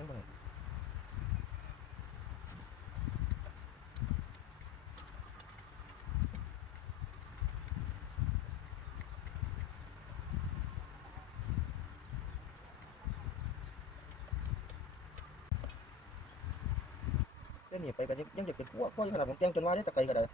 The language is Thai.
ยงบ่ได้เดี๋ยวนี้ไปก็ยังยังจะเป็นพวกพวกยังขนาดผมแต่งจนว่าได้ตะไคร้ก็ได้